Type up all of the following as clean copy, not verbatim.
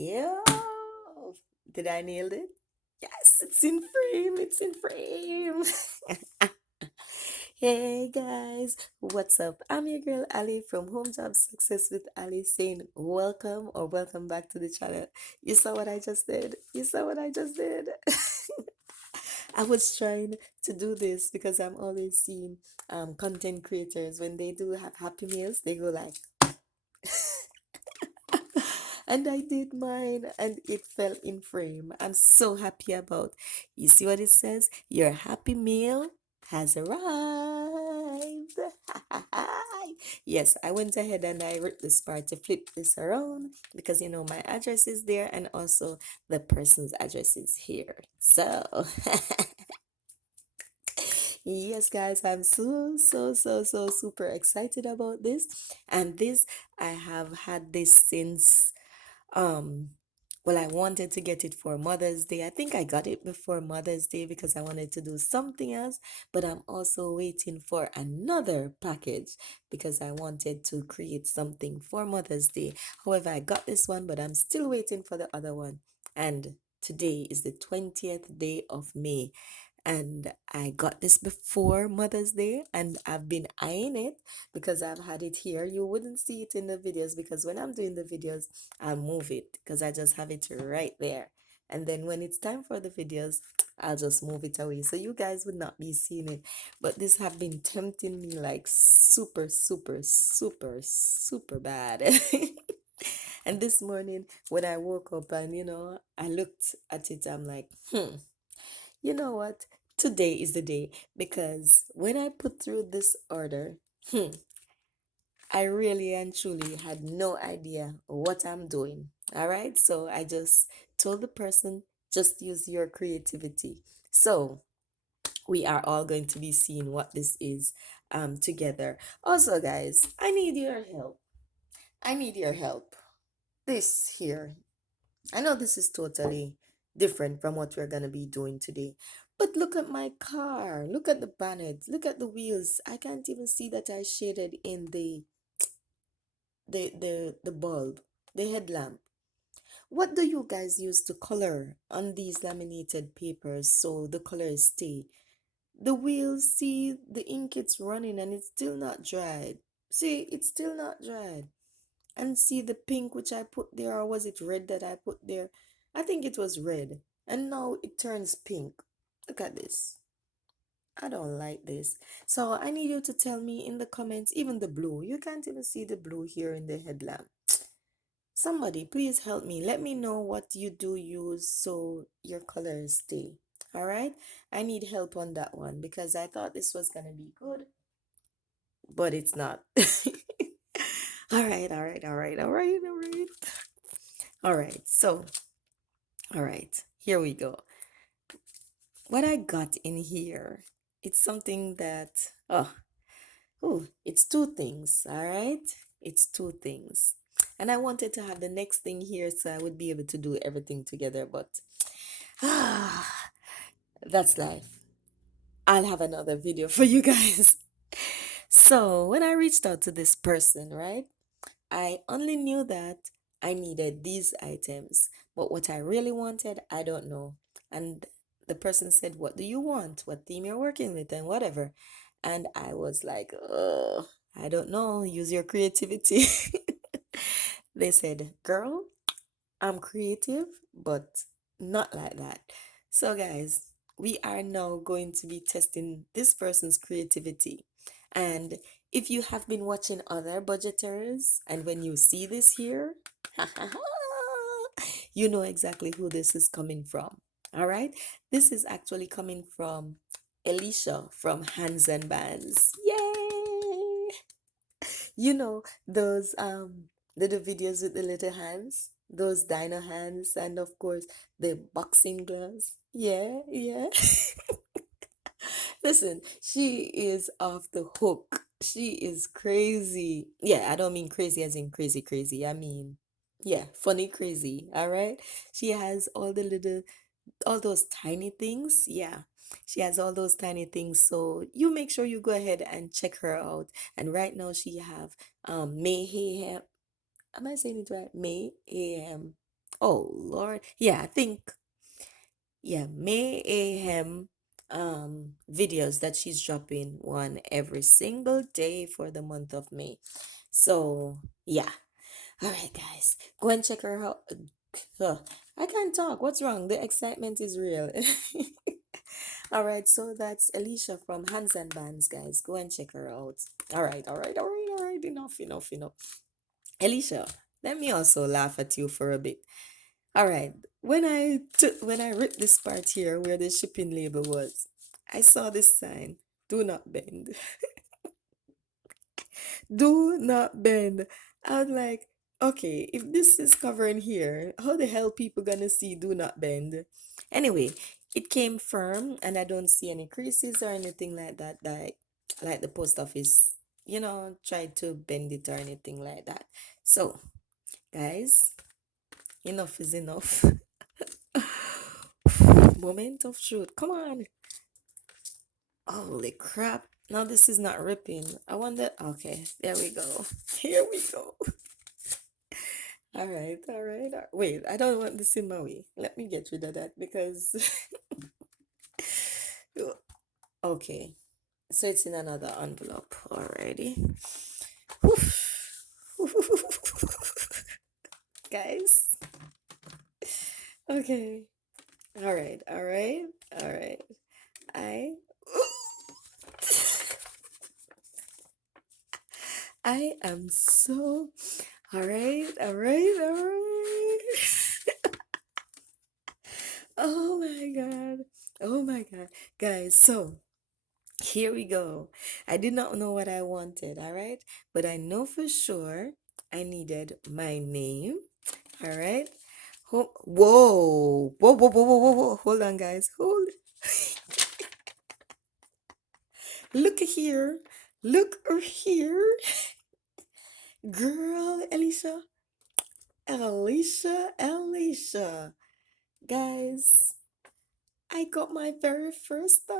Yeah. Did I nail it? Yes, it's in frame. It's in frame. Hey guys, what's up? I'm your girl Ali from Home Job Success with Ali saying welcome or welcome back to the channel. You saw what I just did? You saw what I just did? I was trying to do this because I'm always seeing content creators when they do have happy meals, they go like, and I did mine and it fell in frame. I'm so happy about. You see what it says? Your happy meal has arrived. Yes, I went ahead and I ripped this part to flip this around because my address is there and also the person's address is here. So yes, guys, I'm so super excited about this. And this, I have had this since um, well, I wanted to get it for Mother's Day. I think I got it before Mother's Day because I wanted to do something else, but I'm also waiting for another package because I wanted to create something for Mother's Day. However, I got this one, but I'm still waiting for the other one. And today is the 20th day of May. And I got this before Mother's Day and I've been eyeing it because I've had it here. You wouldn't see it in the videos because when I'm doing the videos, I'll move it because I just have it right there. And then when it's time for the videos, I'll just move it away. So you guys would not be seeing it. But this have been tempting me like super bad. And this morning when I woke up and I looked at it, I'm like, you know what? Today is the day because when I put through this order, I really and truly had no idea what I'm doing. All right. So I just told the person, just use your creativity. So we are all going to be seeing what this is together. Also, guys, I need your help. I need your help. This here, I know this is totally different from what we're going to be doing today. But look at my car. Look at the bonnet. Look at the wheels. I can't even see that I shaded in the bulb, the headlamp. What do you guys use to color on these laminated papers so the colors stay? The wheels, see the ink it's running and it's still not dried. See, it's still not dried. And see the pink which I put there, or was it red that I put there? I think it was red. And now it turns pink. Look at this. I don't like this. So I need you to tell me in the comments, even the blue. You can't even see the blue here in the headlamp. Somebody, please help me. Let me know what you do use so your colors stay. All right? I need help on that one because I thought this was going to be good, but it's not. All right, all right, all right, all right, all right. All right. So, all right. Here we go. What I got in here, it's something that it's two things, all right? It's two things. And I wanted to have the next thing here so I would be able to do everything together, but that's life. I'll have another video for you guys. So, when I reached out to this person, right, I only knew that I needed these items, but what I really wanted, I don't know. And the person said, "What do you want? What theme you're working with, and whatever." And I was like, "Oh, I don't know. Use your creativity." They said, "Girl, I'm creative, but not like that." So, guys, we are now going to be testing this person's creativity. And if you have been watching other budgeters, and when you see this here, you know exactly who this is coming from. All right? This is actually coming from Alicia from Hands and Bands. Yay! You know those little videos with the little hands, those dino hands, and of course the boxing gloves. Yeah, yeah. Listen, she is off the hook. She is crazy. Yeah, I don't mean crazy as in crazy crazy. I mean, yeah, funny crazy. All right. She has all those tiny things. Yeah. She has all those tiny things. So you make sure you go ahead and check her out. And right now she have mayhem. Am I saying it right? Mayhem. Oh Lord. Yeah, I think yeah, May AM videos that she's dropping one every single day for the month of May. So yeah. All right, guys. Go and check her out. Ugh, I can't talk. What's wrong? The excitement is real. All right, so that's Alicia from Hands and Bands, guys. Go and check her out. All right, all right, all right, all right. Enough, enough, enough. Alicia, let me also laugh at you for a bit. All right, when I ripped this part here where the shipping label was, I saw this sign: "Do not bend." Do not bend. I was like, okay, if this is covering here, how the hell people gonna see do not bend? Anyway, it came firm and I don't see any creases or anything like that, like the post office, tried to bend it or anything like that. So, guys, enough is enough. Moment of truth. Come on. Holy crap. Now this is not ripping. I wonder. Okay, there we go. Here we go. All right, all right. Wait, I don't want this in my way. Let me get rid of that because. Okay, so it's in another envelope already. Guys. Okay. All right, all right, all right. I. I am so. All right, all right, all right. Oh my God. Oh my God. Guys, so. Here we go. I did not know what I wanted, all right? But I know for sure I needed my name, all right? Whoa. Whoa, whoa, whoa, whoa, whoa, whoa. Hold on, guys. Hold. Look here. Look here. Girl, Alicia. Alicia, Alicia. Guys, I got my very first $1,000.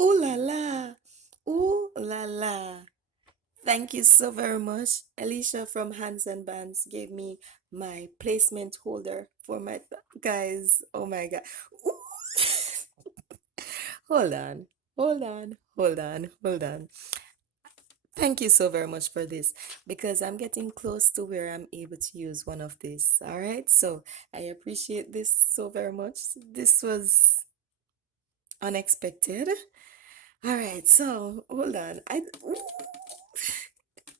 Ooh la la. Ooh la la. Thank you so very much. Alicia from Hands and Bands gave me my placement holder for my guys. Oh my God. Ooh. Hold on. Hold on. Hold on. Hold on. Thank you so very much for this because I'm getting close to where I'm able to use one of these. All right. So I appreciate this so very much. This was unexpected. All right. So hold on. Ooh.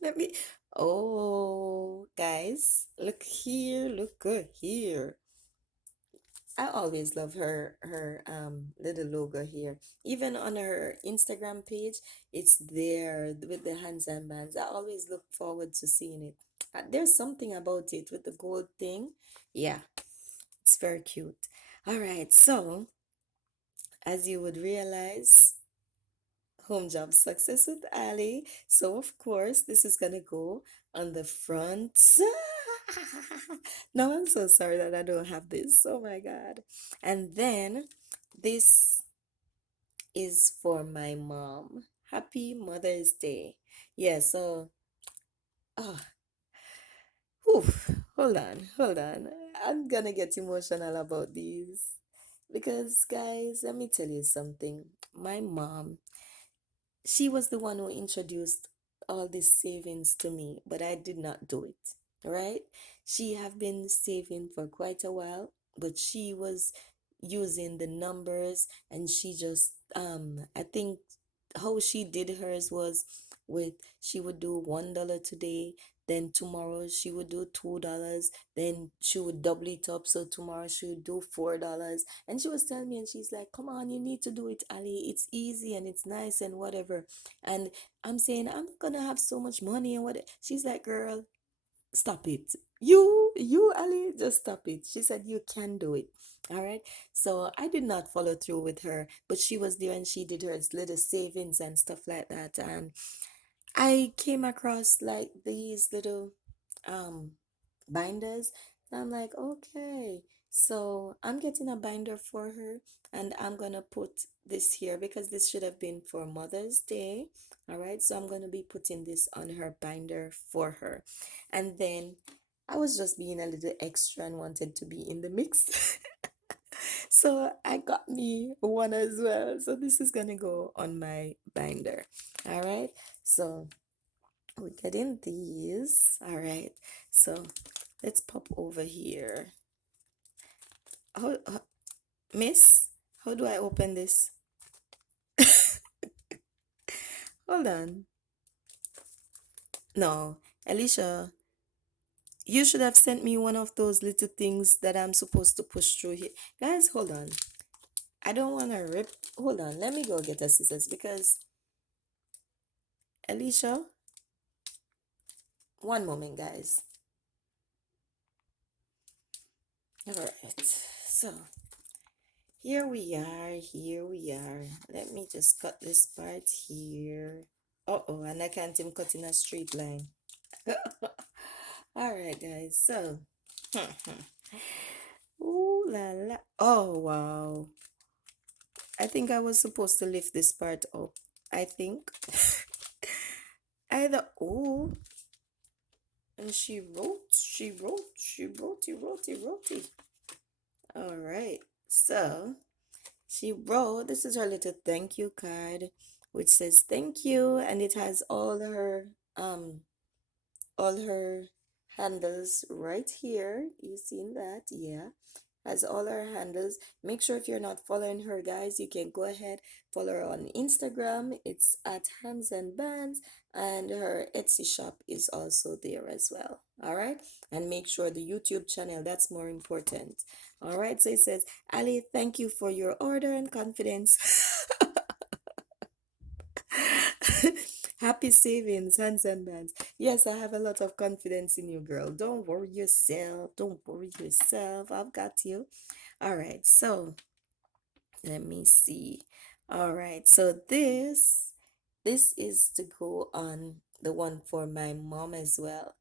Let me. Oh, guys, look here, look good here. I always love her little logo here. Even on her Instagram page, it's there with the hands and bands. I always look forward to seeing it. There's something about it with the gold thing. Yeah, it's very cute. All right, so as you would realize, home job success with Ali. So of course, this is gonna go on the front. No, I'm so sorry that I don't have this. Oh my God. And then this is for my mom. Happy Mother's Day. Yeah, so oh, whew, hold on. I'm gonna get emotional about these. Because guys, let me tell you something. My mom, she was the one who introduced all these savings to me, but I did not do it. Right? She have been saving for quite a while, but she was using the numbers and she just I think how she did hers was with she would do $1 today, then tomorrow she would do $2, then she would double it up, so tomorrow she would do $4. And she was telling me, and she's like, come on, you need to do it, Ali. It's easy and it's nice and whatever. And I'm saying, I'm not gonna have so much money and what. She's like, girl, stop it. You, Ali, just stop it. She said, you can do it. All right. So I did not follow through with her, but she was there and she did her little savings and stuff like that. And I came across like these little um binders. And I'm like, okay. So I'm getting a binder for her, and I'm gonna put this here because this should have been for Mother's Day. All right, so I'm gonna be putting this on her binder for her. And then I was just being a little extra and wanted to be in the mix. So I got me one as well. So this is gonna go on my binder. All right, so we're getting these. All right, so let's pop over here. How, Miss, how do I open this? Hold on. No, Alicia, you should have sent me one of those little things that I'm supposed to push through here. Guys, hold on. I don't want to rip. Hold on. Let me go get a scissors because Alicia, one moment, guys. All right. So here we are. Here we are. Let me just cut this part here. Uh-oh, and I can't even cut in a straight line. All right, guys. So, ooh la la. Oh, wow. I think I was supposed to lift this part up. I think. Either, oh, and she wrote. All right. So, she wrote, this is her little thank you card, which says thank you, and it has um, all her handles right here. You seen that? Yeah, has all her handles. Make sure if you're not following her, guys, you can go ahead, follow her on Instagram. It's at Hands and Bands, and her Etsy shop is also there as well. All right, and make sure the YouTube channel, that's more important. All right, so it says, Ali, thank you for your order and confidence. Happy savings, Hands and Bands. Yes, I have a lot of confidence in you, girl. Don't worry yourself. Don't worry yourself. I've got you. All right, so let me see. All right, so this is to go on the one for my mom as well.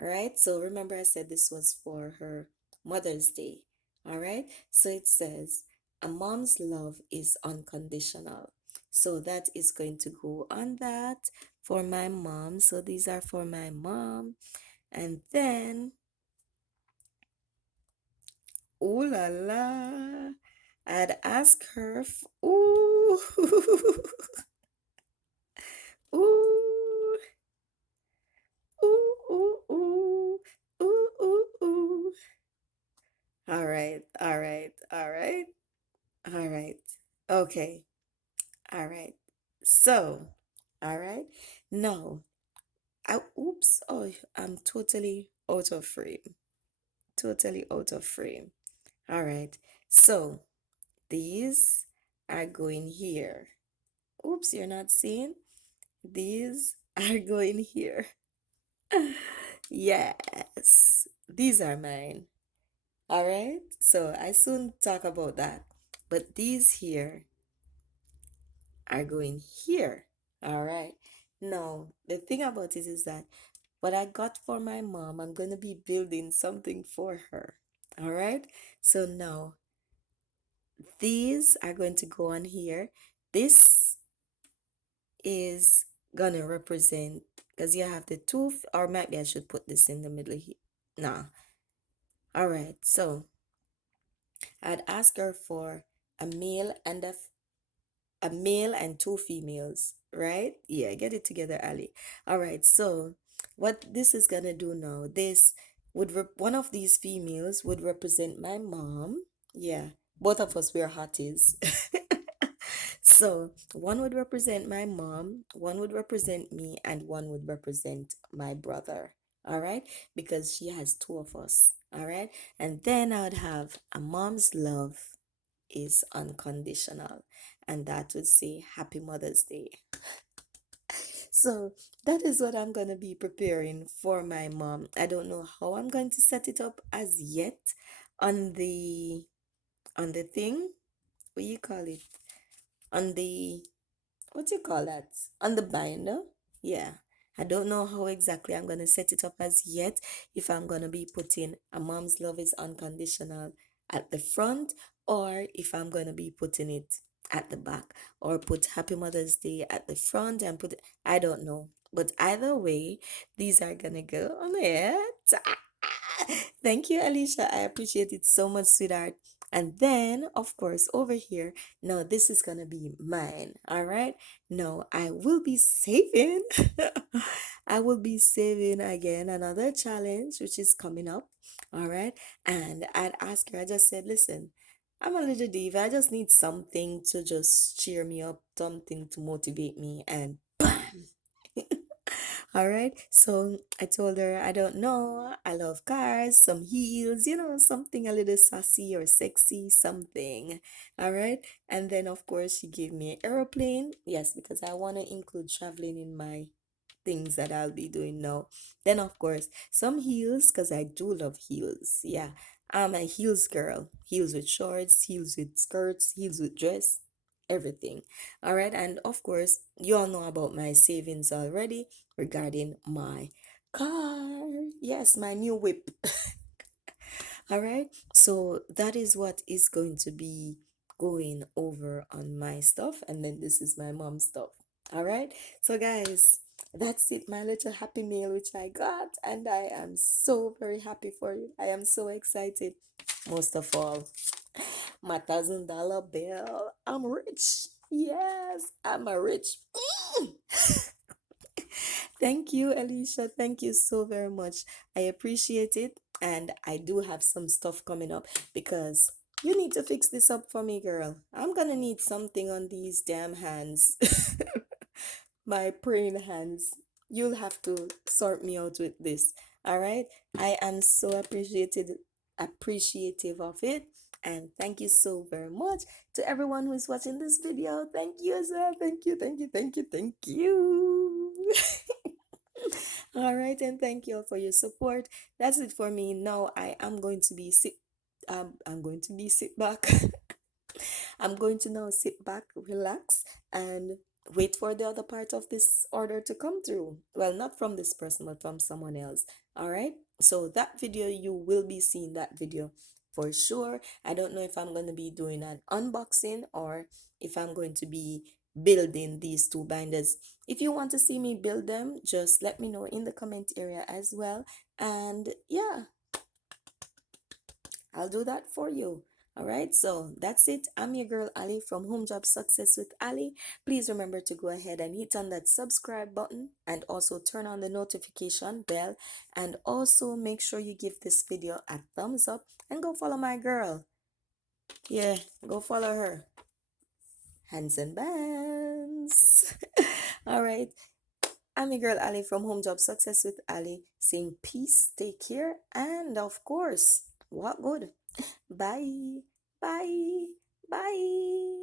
All right, so remember I said this was for her Mother's Day. All right, so it says a mom's love is unconditional. So that is going to go on that for my mom. So these are for my mom. And then, ooh la la, I'd ask her, ooh, ooh, ooh, ooh, ooh, ooh, ooh, ooh. All right, all right, all right. All right. Okay. All right. So, all right. Now, oops. Oh, I'm totally out of frame. Totally out of frame. All right. So, these are going here. Oops, you're not seeing? These are going here. Yes. These are mine. All right. So, I soon talk about that. But these here are going here. All right. Now, the thing about it is that what I got for my mom, I'm going to be building something for her. All right. So now these are going to go on here. This is going to represent, because you have the tooth, or maybe I should put this in the middle here. Nah. All right. So I'd ask her for a male and a male and two females, right? Yeah, get it together, Ali. All right, so what this is gonna do now, this would one of these females would represent my mom. Yeah, both of us we're hotties. So one would represent my mom, one would represent me, and one would represent my brother. All right, because she has two of us. All right, and then I would have a mom's love is unconditional, and that would say Happy Mother's Day. So that is what I'm going to be preparing for my mom. I don't know how I'm going to set it up as yet on the thing. What you call it? On the what do you call that? On the binder? Yeah. I don't know how exactly I'm going to set it up as yet. If I'm going to be putting a mom's love is unconditional at the front, or if I'm going to be putting it at the back, or put Happy Mother's Day at the front and put it, I don't know. But either way, these are going to go on it. Thank you, Alicia. I appreciate it so much, sweetheart. And then, of course, over here, now this is gonna be mine. All right. No, I will be saving. I will be saving again another challenge which is coming up. All right. And I'd ask her, I just said, listen, I'm a little diva. I just need something to just cheer me up, something to motivate me, and bam. All right. So I told her, I don't know. I love cars, some heels, something a little sassy or sexy, something. All right. And then, of course, she gave me an aeroplane. Yes, because I want to include traveling in my things that I'll be doing now. Then, of course, some heels because I do love heels. Yeah, I'm a heels girl. Heels with shorts, heels with skirts, heels with dress, everything. All right, and of course, you all know about my savings already regarding my car. Yes, my new whip. All right. So that is what is going to be going over on my stuff. And then this is my mom's stuff. All right. So, guys, that's it. My little happy meal, which I got. And I am so very happy for you. I am so excited. Most of all, my $1,000 bill. I'm rich. Yes, I'm a rich. Thank you, Alicia. Thank you so very much. I appreciate it. And I do have some stuff coming up because you need to fix this up for me, girl. I'm gonna need something on these damn hands. My praying hands. You'll have to sort me out with this. All right? I am so appreciative of it. And thank you so very much to everyone who is watching this video. Thank you as well. Thank you, thank you, thank you, thank you. All right, and thank you all for your support. That's it for me. Now I am going to be sit back. I'm going to now sit back, relax, and wait for the other part of this order to come through. Well, not from this person, but from someone else. All right. So that video, you will be seeing that video for sure. I don't know if I'm going to be doing an unboxing or if I'm going to be building these two binders. If you want to see me build them, just let me know in the comment area as well. And yeah, I'll do that for you. All right, so that's it. I'm your girl Ali from Home Job Success with Ali. Please remember to go ahead and hit on that subscribe button and also turn on the notification bell. And also make sure you give this video a thumbs up and go follow my girl. Yeah, go follow her. Hands and bands. All right, I'm your girl Ali from Home Job Success with Ali saying peace, take care, and of course, walk good. Bye. Bye. Bye.